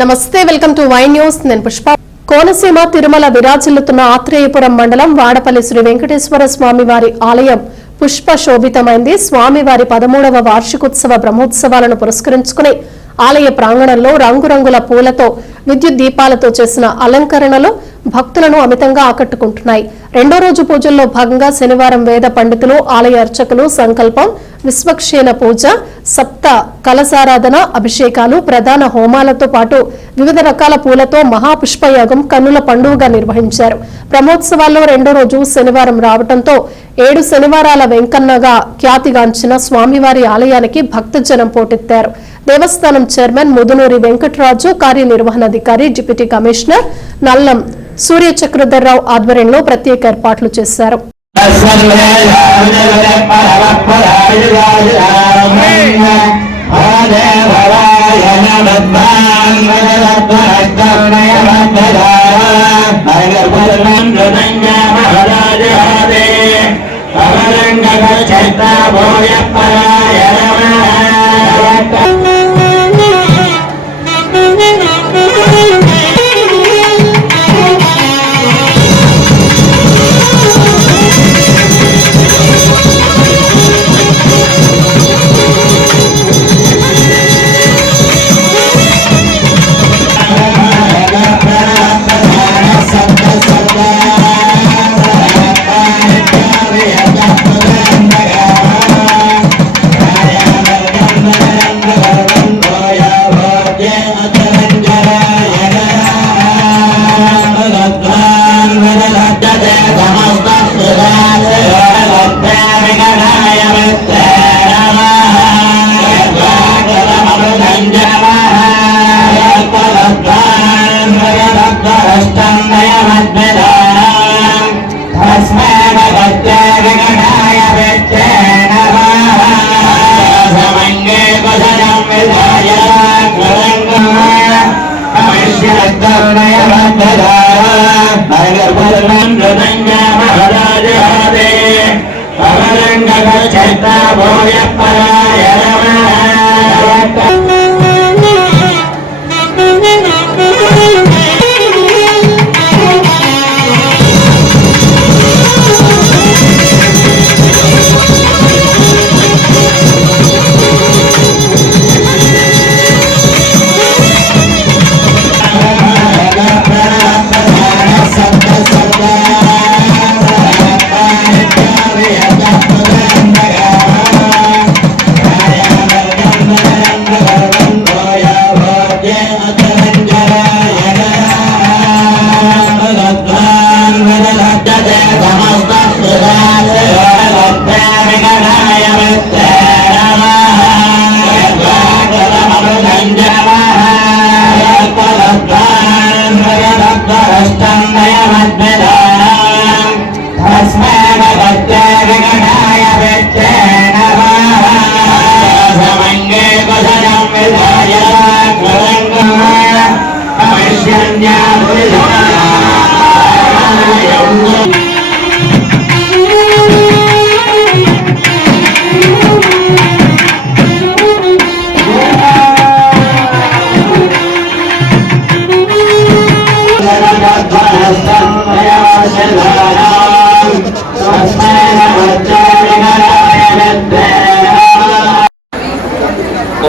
నమస్తే welcome to Y news. నేను పుష్ప. కోనసీమ తిరుమల విరాజిల్లుతున్న ఆత్రేయపురం మండలం వాడపల్లి శ్రీ వెంకటేశ్వర స్వామి వారి ఆలయం పుష్ప శోభితమైంది స్వామివారి పదమూడవ వార్షికోత్సవ బ్రహ్మోత్సవాలను పురస్కరించుకుని ఆలయ ప్రాంగణంలో రంగురంగుల పూలతో విద్యుత్ దీపాలతో చేసిన అలంకరణలో భక్తులను అమితంగా ఆకట్టుకుంటున్నాయి. రెండో రోజు పూజల్లో భాగంగా శనివారం వేద పండితులు ఆలయ అర్చకులు సంకల్పం విశ్వక్షేణ పూజ సప్త కలసారాధన అభిషేకాలు ప్రధాన హోమాలతో పాటు వివిధ రకాల పూలతో మహాపుష్పయాగం కన్నుల పండుగగా నిర్వహించారు. బ్రహ్మోత్సవాల్లో రెండో రోజు శనివారం రావడంతో ఏడు శనివారాల వెంకన్నగా ఖ్యాతిగాంచిన స్వామివారి ఆలయానికి భక్తజనం పోటెత్తారు. దేవస్థానం చైర్మన్ ముదునూరి వెంకటరాజు కార్యనిర్వహణాధికారి డిప్యూటీ కమిషనర్ నల్లం సూర్య చక్రధర్రావు ఆధ్వర్యంలో ప్రత్యేక ఏర్పాట్లు చేశారు. நாங்கள்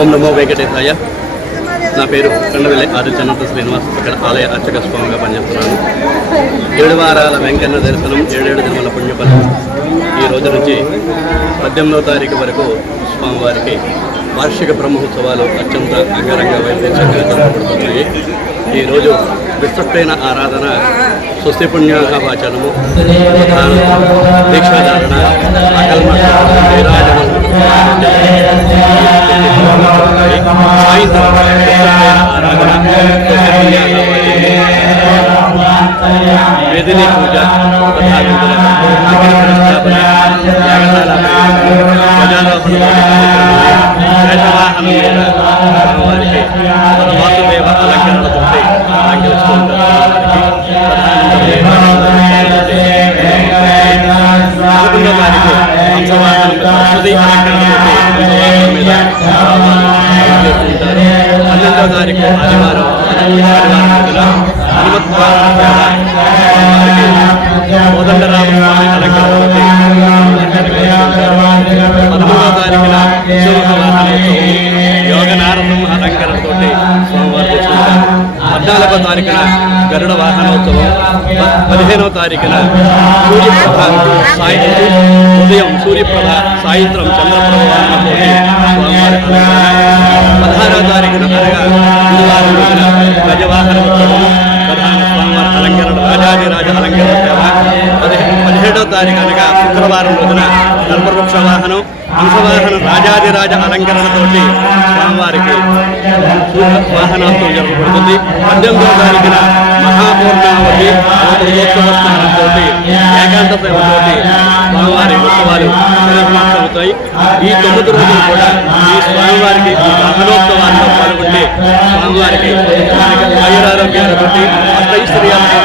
ఓం నమో వెంకటేశాయ. నా పేరు కండవెల్లి ఆదిత్యనాథ శ్రీనివాస్. ఇక్కడ ఆలయ అర్చక స్వామిగా పనిచేస్తున్నాను. ఏడు వారాల వెంకన్న దర్శనం ఏడేడు దినముల పుణ్యఫలం. ఈ రోజు నుంచి పద్దెనిమిదవ తారీఖు వరకు స్వామివారికి వార్షిక బ్రహ్మోత్సవాలు అత్యంత అంగరంగ వైభవంగా జరపబడుతున్నాయి. ఈరోజు విస్తృతమైన ఆరాధన స్వస్తి పుణ్యాహవాచనము దీక్షాధారణ అకల్మ వీరాజనం సాయంత్రం విస్తృతమైన ఆరాధన స్వస్తి పుణ్యాహ వాచనము వేదిని పూజ ప్రధానంతర అగ్ని ప్రతిష్టాపన యాగశాల ప్రజారోపణ శేషవాహనం మీద వారికి అలంకరణతో తారీఖు అలంకరణతో పన్నెండో తారీఖు ఆదివారం ఆదివారం అలంకరణతోటి తారీఖున యోగ నారదం అలంకరణతోటి స్వామివారు పద్నాలుగో తారీఖున గరుడ వాహనోత్సవం ప- పదిహేనవ తారీఖున సూర్యప్రభ సాయంత్రం ఉదయం సూర్యప్రభ సాయంత్రం చంద్రప్రభ వాహనంతోటి పదహారవ తారీఖున అనగా గురువారం రోజున గజవాహన ఉత్సవం ప్రధాన స్వామివారి అలంకరణ రాజాదిరాజ అలంకరణ సేవ పదిహేడవ తారీఖు అనగా శుక్రవారం రోజున ధర్మవృక్ష వాహనం హంసవాహనం రాజాదిరాజ అలంకరణతోటి స్వామివారికి వాహనోత్సవం జరపబడుతుంది పద్దెనిమిదవ తారీఖున మహాపూర్ణావతి అవతోత్సవ స్నానంతో ఏకాంత సేవతోటి స్వామివారి ఉత్సవాలు నిర్వహించవుతాయి ఈ తొమ్మిది రోజులు కూడా ఈ స్వామివారికి ఈ వాహనోత్సవాల్లో పాల్గొంటే స్వామివారికి మనకి ఆయురారోగ్యాలతోటి అష్టైశ్వర్యాలతో